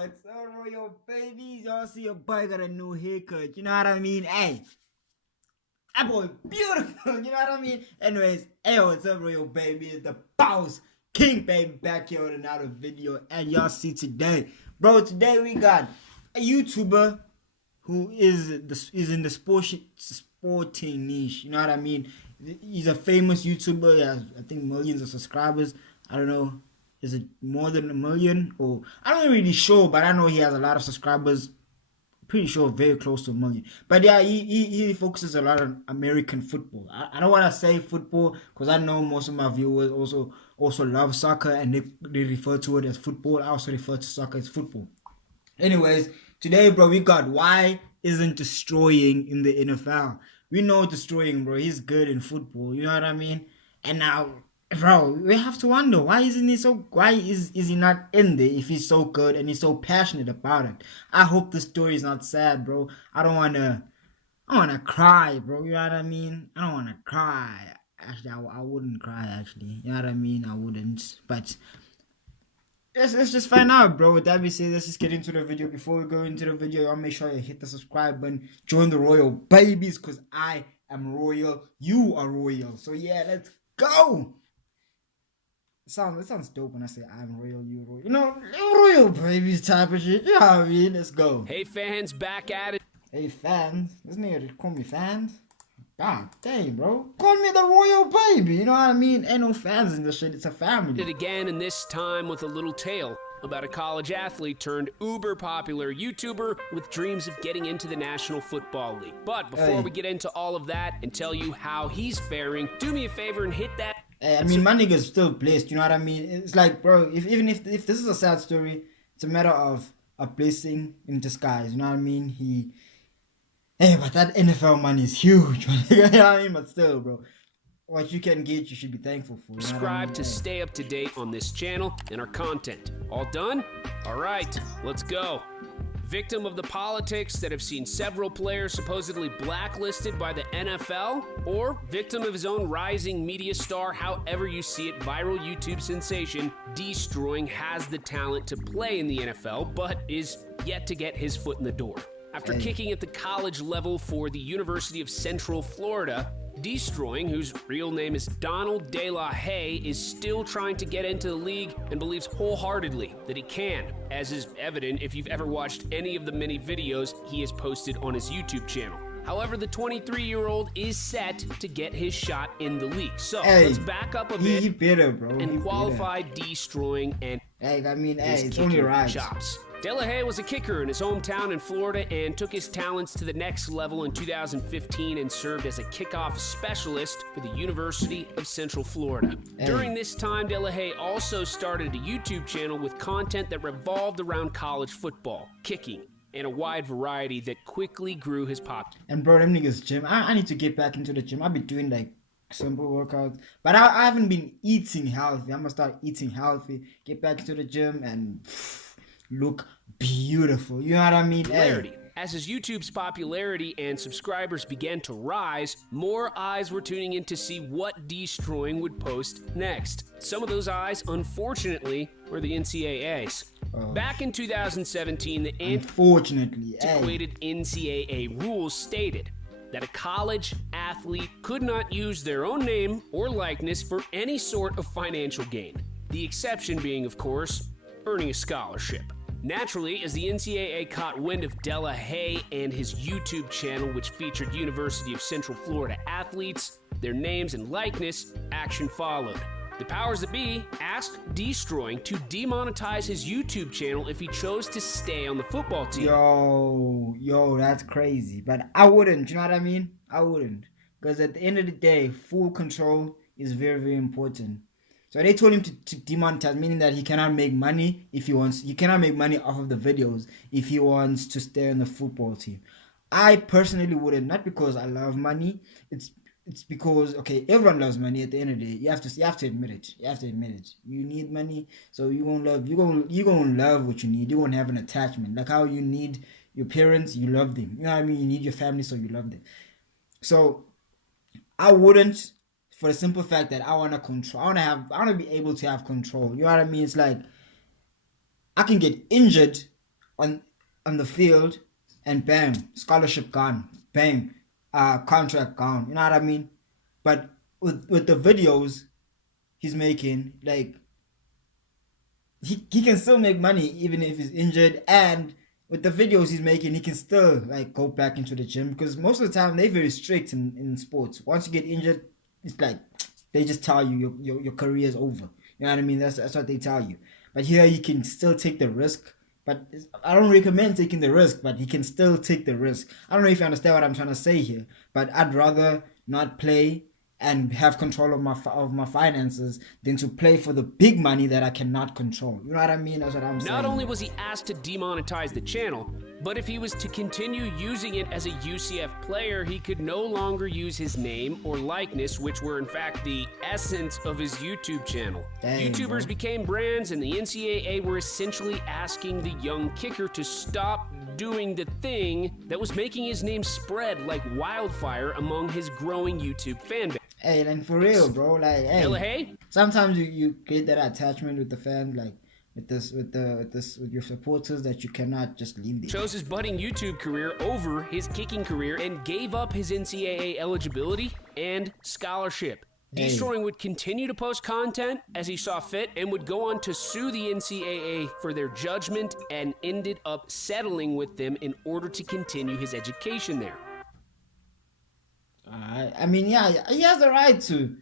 What's up, Royal babies? Y'all see your boy got a new haircut. You know what I mean? Hey, that boy beautiful. You know what I mean? Anyways, hey, what's up, Royal baby? It's the boss king, baby, back here with another video. And y'all see today, bro. Today we got a YouTuber who is in the sporting niche. You know what I mean? He's a famous YouTuber. He has, I think, millions of subscribers. I don't know. Is it more than 1 million? Or I'm not really sure, but I know he has a lot of subscribers. Pretty sure very close to 1 million. But yeah, he focuses a lot on American football. I don't want to say football because I know most of my viewers also love soccer and they refer to it as football. I also refer to soccer as football. Anyways, today, bro, we got why isn't Destroying in the NFL. We know Destroying, bro. He's good in football. You know what I mean? And now, bro, we have to wonder why is he not in there if he's so good and he's so passionate about it. I hope the story is not sad, bro. I wanna cry, bro. You know what I mean? I don't wanna cry. Actually, I wouldn't cry, actually. You know what I mean? I wouldn't. But let's just find out, bro. With that being said, let's just get into the video. Before we go into the video, y'all make sure you hit the subscribe button. Join the Royal babies, because I am royal. You are royal. So yeah, let's go. It sounds dope when I say I'm royal, you royal. You know, royal babies type of shit. You know what I mean? Let's go. Hey fans, back at it. Hey fans. This nigga call me fans. God dang, bro. Call me the royal baby. You know what I mean? Ain't no fans in this shit. It's a family. It again, and this time with a little tale about a college athlete turned uber popular YouTuber with dreams of getting into the National Football League. But before we get into all of that and tell you how he's faring, do me a favor and hit that. I mean, my nigga's still blessed, you know what I mean? It's like, bro, even if this is a sad story, it's a matter of a blessing in disguise, you know what I mean? Hey, but that NFL money is huge, you know what I mean? But still, bro, what you can get, you should be thankful for. You know Subscribe what I mean? to stay up to date on this channel and our content. All done? All right, let's go. Victim of the politics that have seen several players supposedly blacklisted by the NFL, or victim of his own rising media star, however you see it, viral YouTube sensation, Destroying has the talent to play in the NFL, but is yet to get his foot in the door. After kicking at the college level for the University of Central Florida, Destroying, whose real name is Donald De La Haye, is still trying to get into the league and believes wholeheartedly that he can, as is evident if you've ever watched any of the many videos he has posted on his YouTube channel. However, the 23-year-old is set to get his shot in the league. So let's back up a bit he better, bro. and qualify Destroying and it's only right. chops. De La Haye was a kicker in his hometown in Florida and took his talents to the next level in 2015 and served as a kickoff specialist for the University of Central Florida. During this time, De La Haye also started a YouTube channel with content that revolved around college football, kicking, and a wide variety that quickly grew his pop. And bro, them niggas gym. I need to get back into the gym. I've been doing like simple workouts, but I haven't been eating healthy. I'm gonna start eating healthy, get back into the gym, and look beautiful. You know what I mean? Popularity. As his YouTube's popularity and subscribers began to rise, more eyes were tuning in to see what Destroying would post next. Some of those eyes, unfortunately, were the NCAAs. Back in 2017, the antiquated NCAA rules stated that a college athlete could not use their own name or likeness for any sort of financial gain. The exception being, of course, earning a scholarship. Naturally, as the NCAA caught wind of De La Haye and his YouTube channel, which featured University of Central Florida athletes, their names and likeness, action followed. The powers that be asked Destroying to demonetize his YouTube channel if he chose to stay on the football team. Yo, that's crazy. But I wouldn't, you know what I mean? I wouldn't. Because at the end of the day, full control is very, very important. So they told him to demonetize, meaning that he cannot make money if he wants. He cannot make money off of the videos if he wants to stay on the football team. I personally wouldn't, not because I love money. It's because, okay, everyone loves money at the end of the day. You have to admit it. You have to admit it. You need money, so you're gonna love what you need. You're gonna have an attachment. Like how you need your parents, you love them. You know what I mean? You need your family, so you love them. So I wouldn't, for the simple fact that I want to control. I want to be able to have control. You know what I mean? It's like I can get injured on the field, and bam, scholarship gone, bang, contract gone. You know what I mean? But with the videos he's making, like he can still make money even if he's injured, and with the videos he's making, he can still like go back into the gym, because most of the time they're very strict in sports. Once you get injured, it's like they just tell you your career is over. You know what I mean? That's what they tell you. But here you can still take the risk. But I don't recommend taking the risk, but he can still take the risk. I don't know if you understand what I'm trying to say here, but I'd rather not play and have control of my finances than to play for the big money that I cannot control. You know what I mean? That's what I'm saying. Not only was he asked to demonetize the channel, but if he was to continue using it as a UCF player, he could no longer use his name or likeness, which were in fact the essence of his YouTube channel. Dang, YouTubers bro. became brands, and the NCAA were essentially asking the young kicker to stop doing the thing that was making his name spread like wildfire among his growing YouTube fan base. Hey, and for real, bro, like, hey, Delahaye? sometimes you create that attachment with the fans, like with your supporters, that you cannot just leave them. Chose his budding YouTube career over his kicking career and gave up his NCAA eligibility and scholarship. Hey. DEESTROYING would continue to post content as he saw fit and would go on to sue the NCAA for their judgment, and ended up settling with them in order to continue his education there. I mean, yeah, he has the right to.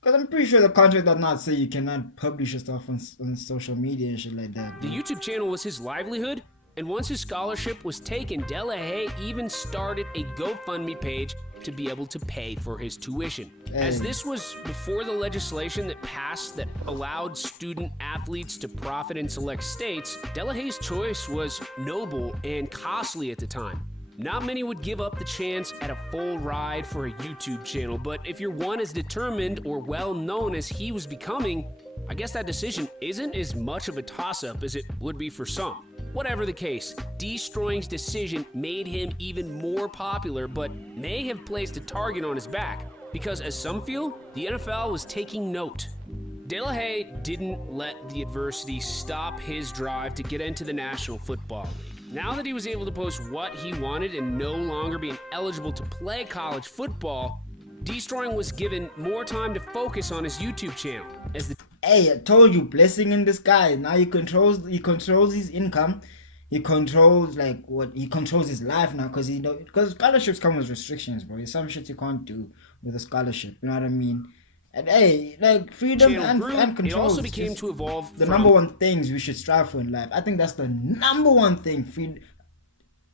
Because I'm pretty sure the contract does not say you cannot publish your stuff on social media and shit like that. The YouTube channel was his livelihood, and once his scholarship was taken, Delahaye even started a GoFundMe page to be able to pay for his tuition. As this was before the legislation that passed that allowed student athletes to profit in select states, Delahaye's choice was noble and costly at the time. Not many would give up the chance at a full ride for a YouTube channel, but if you're one as determined or well known as he was becoming, I guess that decision isn't as much of a toss-up as it would be for some. Whatever the case, DEESTROYING's decision made him even more popular, but may have placed a target on his back, because as some feel, the NFL was taking note. Delahaye didn't let the adversity stop his drive to get into the National Football League. Now that he was able to post what he wanted and no longer being eligible to play college football, DEESTROYING was given more time to focus on his YouTube channel. Hey, I told you, blessing in disguise. Now he controls his income. He controls he controls his life now, because scholarships come with restrictions, bro. There's some shit you can't do with a scholarship. You know what I mean? And hey, like freedom and control. It also became to evolve the number one things we should strive for in life. I think that's the number one thing.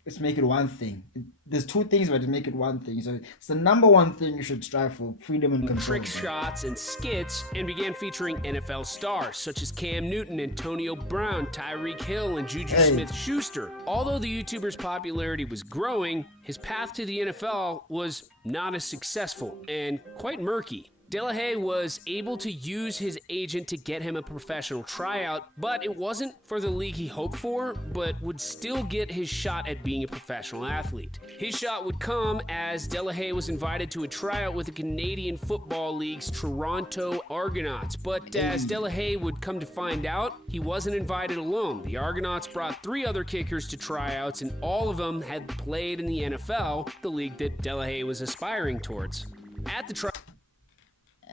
Let's make it one thing. There's two things, but to make it one thing. So it's the number one thing you should strive for: freedom and control. Trick shots and skits, and began featuring NFL stars such as Cam Newton, Antonio Brown, Tyreek Hill, and Juju Smith-Schuster. Although the YouTuber's popularity was growing, his path to the NFL was not as successful and quite murky. Delahaye was able to use his agent to get him a professional tryout, but it wasn't for the league he hoped for, but would still get his shot at being a professional athlete. His shot would come as Delahaye was invited to a tryout with the Canadian Football League's Toronto Argonauts, but as Delahaye would come to find out, he wasn't invited alone. The Argonauts brought 3 other kickers to tryouts, and all of them had played in the NFL, the league that Delahaye was aspiring towards. At the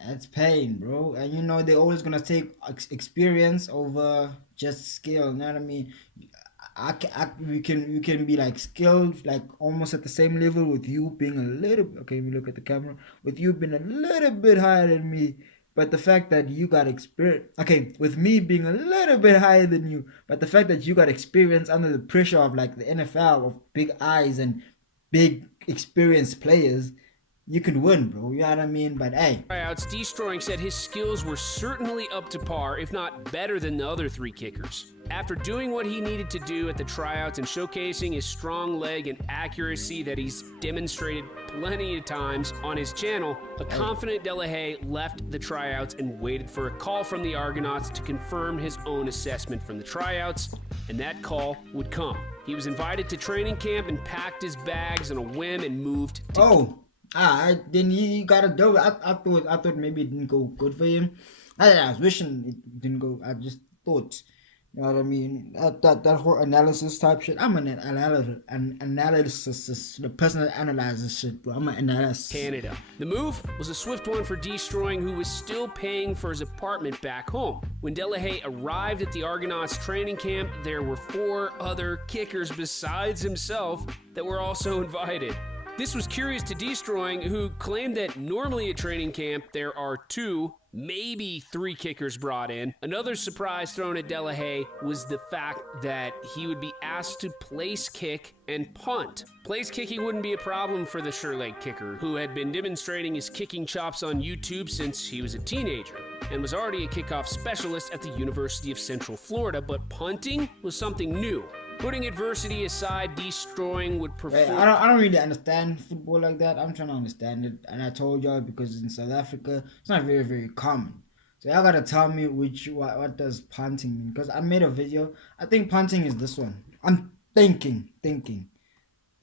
That's pain, bro. And you know they're always gonna take experience over just skill. You know what I mean? We can be like skilled, like almost at the same level with you being a little. Okay, we look at the camera. With you being a little bit higher than me, but the fact that you got experience. Okay, with me being a little bit higher than you, but the fact that you got experience under the pressure of like the NFL, of big eyes and big experienced players. You can win, bro. You know what I mean? But hey. Tryouts, DEESTROYING said his skills were certainly up to par, if not better than the other 3 kickers. After doing what he needed to do at the tryouts and showcasing his strong leg and accuracy that he's demonstrated plenty of times on his channel, a confident Delahaye left the tryouts and waited for a call from the Argonauts to confirm his own assessment from the tryouts, and that call would come. He was invited to training camp and packed his bags on a whim and moved to... Then he got a double. I thought maybe it didn't go good for him. I was wishing it didn't go. I just thought You know what I mean? That whole analysis type shit. I'm an analysis, the person that analyzes shit, bro. I'm an analyst. Canada. The move was a swift one for Destroying, who was still paying for his apartment back home. When Delahaye arrived at the Argonauts training camp, there were 4 other kickers besides himself that were also invited. This was curious to Destroying, who claimed that normally at training camp there are 2, maybe 3 kickers brought in. Another surprise thrown at Delahaye was the fact that he would be asked to place kick and punt. Place kicking wouldn't be a problem for the Shirley kicker, who had been demonstrating his kicking chops on YouTube since he was a teenager and was already a kickoff specialist at the University of Central Florida, but punting was something new. Putting adversity aside, Destroying would perform. I don't really understand football like that. I'm trying to understand it, and I told y'all because in South Africa it's not very, very common. So y'all gotta tell me what does punting mean? Because I made a video. I think punting is this one. I'm thinking. I think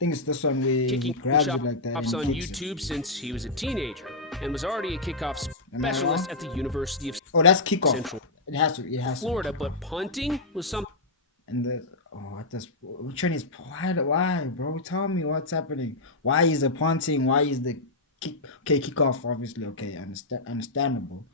it's this one where he grabs it like that. Kicking on YouTube since he was a teenager and was already a kickoff specialist at the University of. Oh, that's kickoff. Central. It has to. Florida, but punting was something. And what does which one is why, bro? Tell me what's happening. Why is the punting? Why is the kickoff? Obviously, okay, understandable.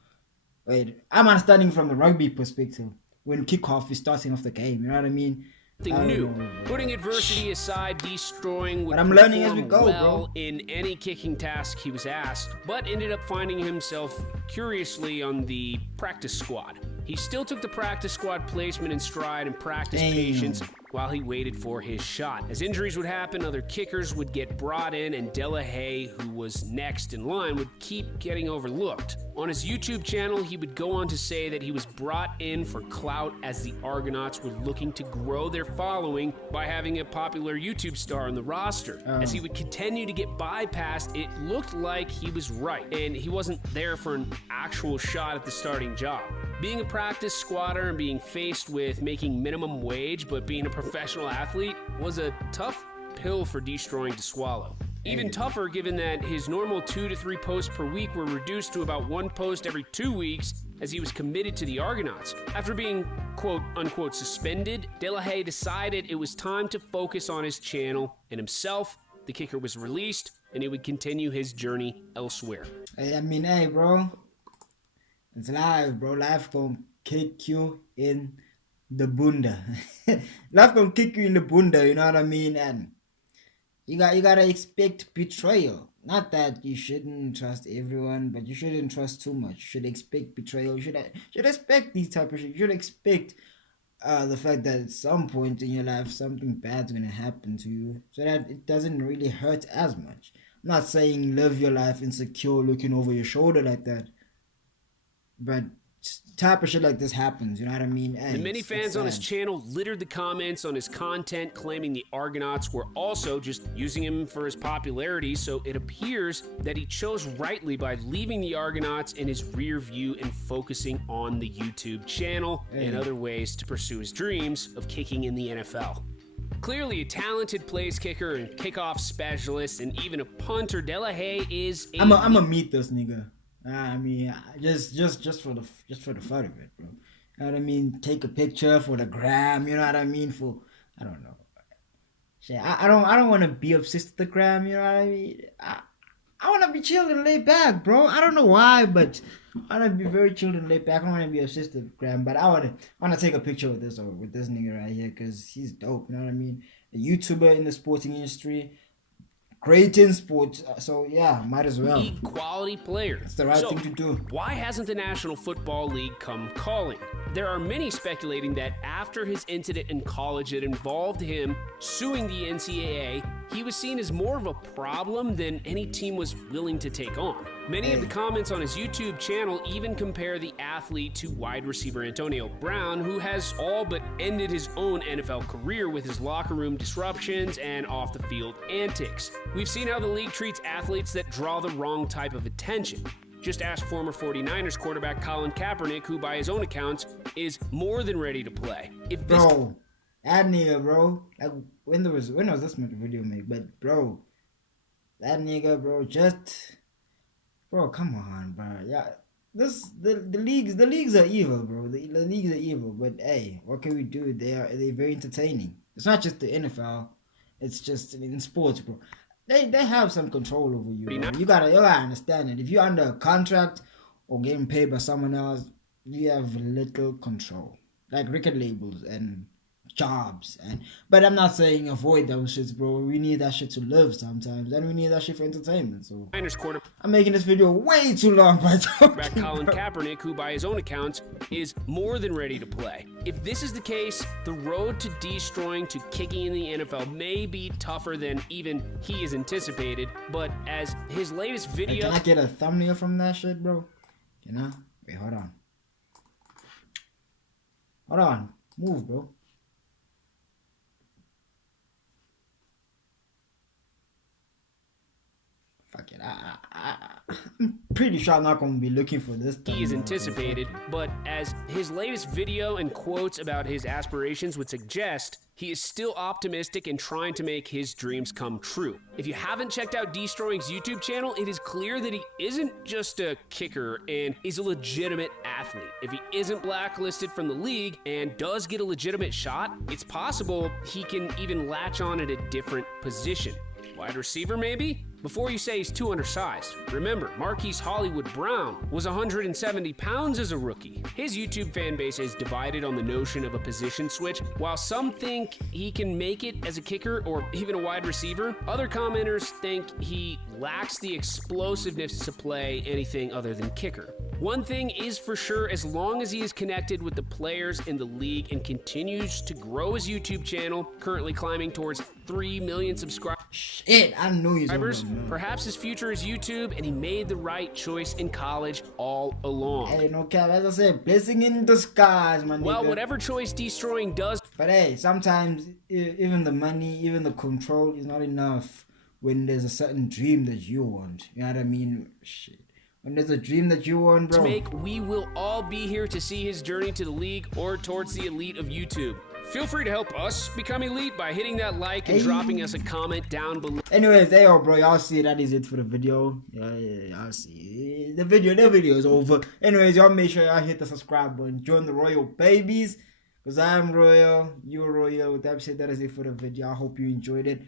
Wait, I'm understanding from the rugby perspective. When kickoff is starting off the game, you know what I mean? Something new. Putting adversity aside, Destroying would I'm learning as we go, well bro. in any kicking task he was asked, but ended up finding himself curiously on the practice squad. He still took the practice squad placement in stride and practiced patience while he waited for his shot. As injuries would happen, other kickers would get brought in, and Delahaye, who was next in line, would keep getting overlooked. On his YouTube channel, he would go on to say that he was brought in for clout as the Argonauts were looking to grow their following by having a popular YouTube star on the roster. As he would continue to get bypassed, it looked like he was right, and he wasn't there for an actual shot at the starting job. Being a practice squatter and being faced with making minimum wage but being a professional athlete was a tough pill for Destroying to swallow. Even tougher given that his normal 2 to 3 posts per week were reduced to about 1 post every 2 weeks as he was committed to the Argonauts. After being quote unquote suspended, Delahaye decided it was time to focus on his channel and himself. The kicker was released and he would continue his journey elsewhere. Hey, bro. It's live, bro. Life gonna kick you in the bunda. Life gonna kick you in the bunda, you know what I mean? And you gotta expect betrayal. Not that you shouldn't trust everyone, but you shouldn't trust too much. You should expect betrayal. You should expect these type of shit. You should expect the fact that at some point in your life something bad's gonna happen to you, so that it doesn't really hurt as much. I'm not saying live your life insecure, looking over your shoulder like that. But type of shit like this happens, you know what I mean? The many fans on his channel littered the comments on his content, claiming the Argonauts were also just using him for his popularity, so it appears that he chose rightly by leaving the Argonauts in his rear view and focusing on the YouTube channel and other ways to pursue his dreams of kicking in the NFL. Clearly a talented place kicker and kickoff specialist and even a punter, Delahaye is I'm a meet this nigga. I mean, just for the fun of it, bro. You know what I mean? Take a picture for the gram. You know what I mean? I don't know. Shit, I don't want to be obsessed with the gram. You know what I mean? I want to be chill and laid back, bro. I don't know why, but I want to be very chill and laid back. I don't want to be obsessed with the gram, but I want to take a picture with this nigga right here because he's dope. You know what I mean? A YouTuber in the sporting industry. Great in sports, so yeah, might as well. Quality player. It's the right thing to do. Why hasn't the National Football League come calling? There are many speculating that after his incident in college that involved him suing the NCAA, he was seen as more of a problem than any team was willing to take on. Many of the comments on his YouTube channel even compare the athlete to wide receiver Antonio Brown, who has all but ended his own NFL career with his locker room disruptions and off-the-field antics. We've seen how the league treats athletes that draw the wrong type of attention. Just ask former 49ers quarterback Colin Kaepernick, who by his own accounts is more than ready to play. Bro, that nigga, bro. Like, when was this video made? But bro, that nigga, bro, bro, come on, bro. Yeah, the leagues are evil, bro. The leagues are evil, but hey, what can we do? They're very entertaining. It's not just the NFL. It's just in sports, bro. They have some control over you, bro. You gotta understand it. If you're under a contract or getting paid by someone else, you have little control. Like record labels and jobs, but I'm not saying avoid those shits, bro. We need that shit to live sometimes, and we need that shit for entertainment. So I'm making this video way too long by talking back Colin Kaepernick, who by his own accounts is more than ready to play. If this is the case, the road to destroying to kicking in the NFL may be tougher than even he has anticipated, but as his latest video... Hey, can I get a thumbnail from that shit, bro? You know? Wait, hold on, move, bro. Fuck it. I'm pretty sure I'm not going to be looking for this. He is anticipated, but as his latest video and quotes about his aspirations would suggest, he is still optimistic and trying to make his dreams come true. If you haven't checked out DEESTROYING's YouTube channel, it is clear that he isn't just a kicker and is a legitimate athlete. If he isn't blacklisted from the league and does get a legitimate shot, it's possible he can even latch on at a different position. Wide receiver, maybe? Before you say he's too undersized, remember, Marquise Hollywood Brown was 170 pounds as a rookie. His YouTube fan base is divided on the notion of a position switch. While some think he can make it as a kicker or even a wide receiver, other commenters think he lacks the explosiveness to play anything other than kicker. One thing is for sure, as long as he is connected with the players in the league and continues to grow his YouTube channel, currently climbing towards 3 million subscribers. Shit, I knew he's perhaps his future is YouTube, and he made the right choice in college all along. Hey, no cap, as I said, blessing in disguise, my nigga. Well, whatever choice DEESTROYING does. But hey, sometimes even the money, even the control is not enough when there's a certain dream that you want. You know what I mean? Shit. When there's a dream that you want, bro. We will all be here to see his journey to the league or towards the elite of YouTube. Feel free to help us become elite by hitting that like and dropping us a comment down below. Anyways, hey, bro, y'all see that is it for the video. Yeah, y'all see the video is over. Anyways, y'all make sure y'all hit the subscribe button, join the royal babies, because I'm royal, you're royal. With that said, that is it for the video. I hope you enjoyed it.